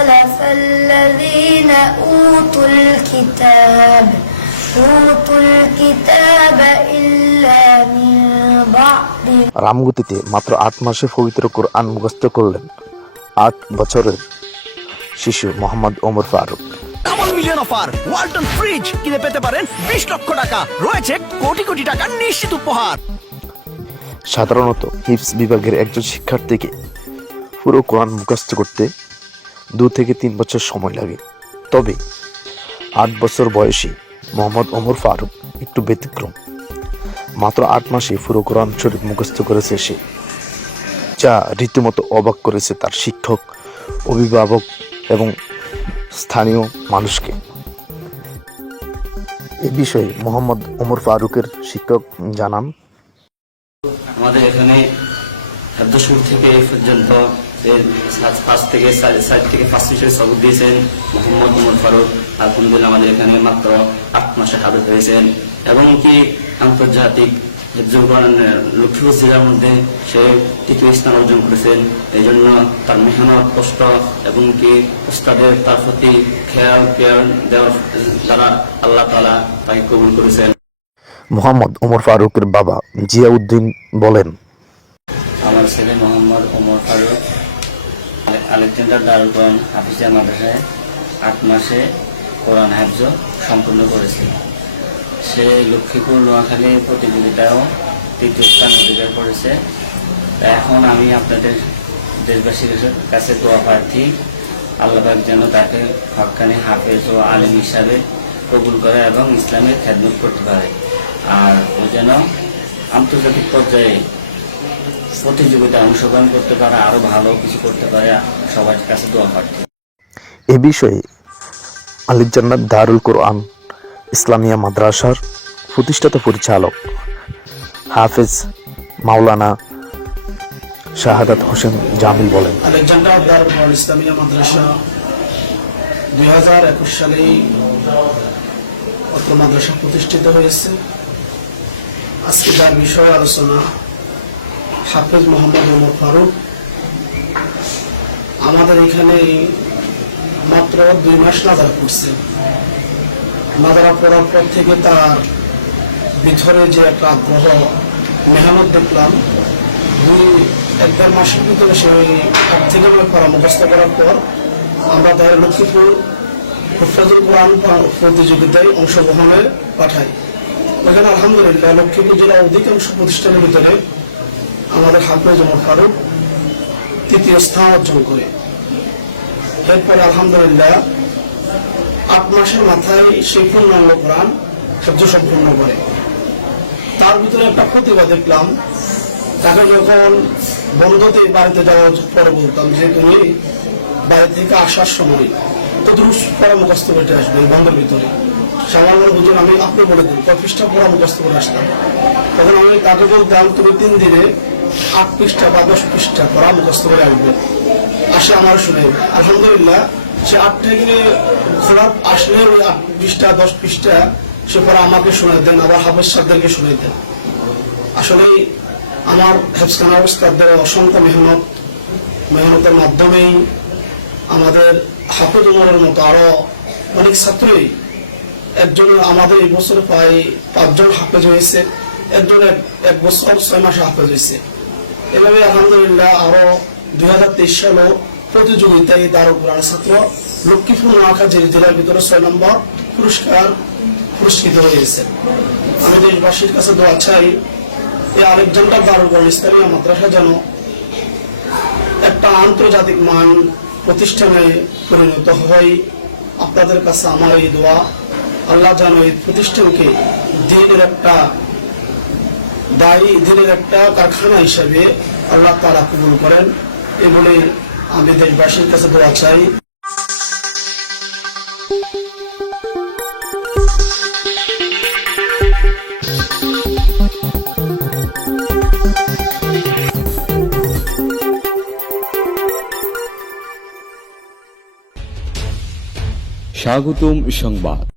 اختلف الذين أوتوا الكتاب أوتوا الكتاب إلا من بعد রামগতিতে মাত্র আট মাসে পবিত্র কোরআন মুখস্থ করলেন আট বছরের শিশু Mohammad Omar Faruk double million offer Walton fridge কিনে পেতে পারেন বিশ লক্ষ টাকা রয়েছে কোটি কোটি টাকার নিশ্চিত উপহার সাধারণত হিপস বিভাগের একজন শিক্ষার্থীকে পুরো কোরআন মুখস্থ করতে দু থেকে তিন বছর সময় লাগে। তবে আট বছর বয়সী মোহাম্মদ ওমর ফারুক একটু ব্যতিক্রম। মাত্র আট মাসে পুরো কোরআন শরীফ মুখস্থ করেছে সে, যা রীতিমতো অবাক করেছে তার শিক্ষক, অভিভাবক এবং স্থানীয় মানুষকে। এ বিষয়ে মোহাম্মদ ওমর ফারুকের শিক্ষক জানান, আমাদের এখানে খাদ্য থেকে পর্যন্ত ফার্স্ট থেকে সাইড থেকে ফার্স্ট হিসেবে দিয়েছেন মোহাম্মদ উমর ফারুক। আলহামদুলিল্লাহ আমাদের এখানে মাত্র আট মাসে হয়েছেন। এবং কি আন্তর্জাতিক লক্ষ্মীপুর জেলার মধ্যে সে তৃতীয় স্থান অর্জন করেছেন। এই জন্য তার মেহনত, কষ্ট এবং কি উস্তাদের তার প্রতি খেয়াল, কেয়ার দেওয়ার দ্বারা আল্লাহ তালা তাকে কবুল করেছেন। মোহাম্মদ ওমর ফারুকের বাবা জিয়াউদ্দিন বলেন আলেকজান্ডার দারুকরণ হাফিজা মাদ্রাসায় আট মাসে কোরআন হাফজ সম্পূর্ণ করেছে। সে লক্ষ্মীপুর, নোয়াখালী প্রতিযোগিতায়ও তৃতীয় স্থান অধিকার করেছে। এখন আমি আপনাদের দেশবাসীর কাছে দোয়া প্রার্থী। আল্লাহবাক যেন তাকে হকানি হাফেজ ও আলিম হিসাবে কবুল করে এবং ইসলামের খেদমত করতে পারে। আর ও যেন আন্তর্জাতিক পর্যায়ে প্রতিযোগিতায় অংশগ্রহণ করতে পারে আরও ভালো কিছু করতে পারে সবার কাছে দোয়া প্রার্থী এ বিষয়ে আলিজান্নাত দারুল কোরআন ইসলামিয়া মাদ্রাসার প্রতিষ্ঠাতা পরিচালক হাফেজ মাওলানা শাহাদাত হোসেন জামিল বলেন। আলেকজান্ডার দারুল ইসলামিয়া মাদ্রাসা দুই হাজার একুশ সালেই অত্র মাদ্রাসা প্রতিষ্ঠিত হয়েছে। আজকে তার বিষয় আলোচনা হাফেজ মোহাম্মদ ওমর ফারুক। আমাদের এখানে মাত্র দুই মাস নাজার করছে নাজারা পড়ার পর থেকে তার ভিতরে যে একটা আগ্রহ, মেহনত দেখলাম, দুই, এক দেড় মাসের ভিতরে সে আট থেকে পড়া মুখস্থ করার পর আমরা তাদের লক্ষ্মীপুর হুফাজুল কোরআন প্রতিযোগিতায় অংশগ্রহণে পাঠাই। ওখানে আলহামদুলিল্লাহ লক্ষ্মীপুর জেলার অধিকাংশ প্রতিষ্ঠানের ভিতরে আমাদের হাফেজ ওমর ফারুক তৃতীয় স্থান অর্জন করে। এরপরে আলহামদুলিল্লাহ, আট মাসের মাথায় সেই পূর্ণাঙ্গ কোরআন সহ্য সম্পূর্ণ করে। তার ভিতরে একটা প্রতিভা দেখলাম, তাকে যখন বন্ধতে বাড়িতে যাওয়ার পরে বলতাম, যে তুমি বাড়ি থেকে আসার সময় তো তুমি পড়া করে আসবে এই বন্ধের ভিতরে। সামান্য দুজন আমি আপনি বলে কয় পৃষ্ঠা পড়া করে আসতাম? তখন আমি তাকে বলতাম, তুমি তিন দিনে আট পৃষ্ঠা বা দশ পৃষ্ঠা পড়া মুখস্থ করে আসবে। আসে আমার শুনে। আলহামদুলিল্লাহ, সে আট থেকে খোলা আসলে ওই আট পৃষ্ঠা দশ পৃষ্ঠা সে পরে আমাকে শুনে দেন, আবার হাফেজ সাহেবদেরকে শুনে দেন। আসলে আমার হেফসানা উস্তাদদের অসংখ্য মেহনত। মেহনতের মাধ্যমেই আমাদের হাফেজ উমরের মতো আরও অনেক ছাত্রই একজন আমাদের এই বছর প্রায় পাঁচজন হাফেজ হয়েছে, একজন এক- এক বছর ছয় মাসে হাফেজ হয়েছে। এভাবে আলহামদুলিল্লাহ আরও দুই হাজার তেইশ সালও প্রতিযোগিতায় তার পুরাণ ছাত্র লক্ষ্মীপুর নোয়াখালী জেলার ভিতরে ছয় নম্বর পুরস্কার পুরস্কৃত হয়েছে আমি দেশবাসীর কাছে দোয়া চাই, এই আলেকজান্ডার দারুল ইসলামিয়া মাদ্রাসা যেন একটা আন্তর্জাতিক মান প্রতিষ্ঠানে পরিণত হয়। আপনাদের কাছে আমার এই দোয়া। আল্লাহ যেন এই প্রতিষ্ঠানকে দিনের একটা দায়ী দিনের একটা কারখানা হিসেবে আল্লাহ তারা কবুল করেন। এ বলে আমি দেশবাসীর কাছে দোয়া চাই। স্বাগতম সংবাদ।